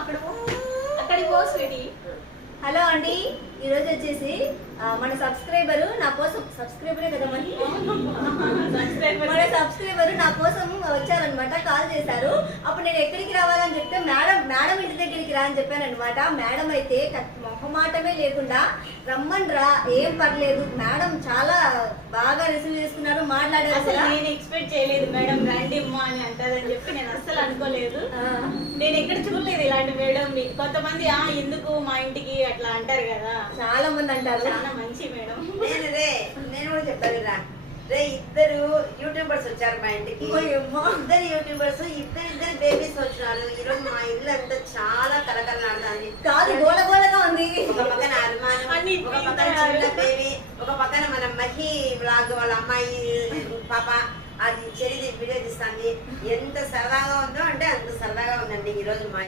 అక్కడికి పో Sweety. Hello అండి, ఈరోజు వచ్చేసి మన సబ్స్క్రైబరు నా కోసం, సబ్స్క్రైబరే కదా మన సబ్స్క్రైబరు నా కోసం వచ్చారనమాట. కాల్ చేశారు. అప్పుడు నేను ఎక్కడికి రావాలని చెప్తే మేడం ఇంటి దగ్గరికి రా అని చెప్పాను అనమాట. మేడం అయితే మొహమాటమే లేకుండా రమ్మని రా, ఏం పర్లేదు, మేడం చాలా బాగా రిసీవ్ చేసుకున్నారు, మాట్లాడారు. నేను ఎక్స్పెక్ట్ చేయలేదు మేడం రండి అమ్మా అని అంటారని చెప్పి నేను అస్సలు అనుకోలేదు. నేను ఎక్కడ చూడలేదు ఇలాంటి మేడం. కొంతమంది ఎందుకు మా ఇంటికి అట్లా అంటారు కదా, చాలా మంది అంటారు. చాలా మంచి మేడం. నేను కూడా చెప్తాను రా. ఇద్దరు యూట్యూబర్స్ వచ్చారు మా ఇంటికి. ఇద్దరు యూట్యూబర్స్, ఇద్దరు బేబీస్ వచ్చినారు. ఈ రోజు మా ఇల్లు అంతా చాలా కలకలలాడుతుంది. కాదు, గోలగోలగా ఉంది. ఒక పక్కన అర్మాన్, ఒక పక్కన చిన్న బేబీ, ఒక పక్కన మన మహి బ్లాగ్ వాళ్ళ అమ్మాయి పాప అది చెల్లి వీడియో తీస్తుంది. ఎంత సరదాగా ఉందో అంటే అంత సరదాగా ఉందండి ఈ రోజు మా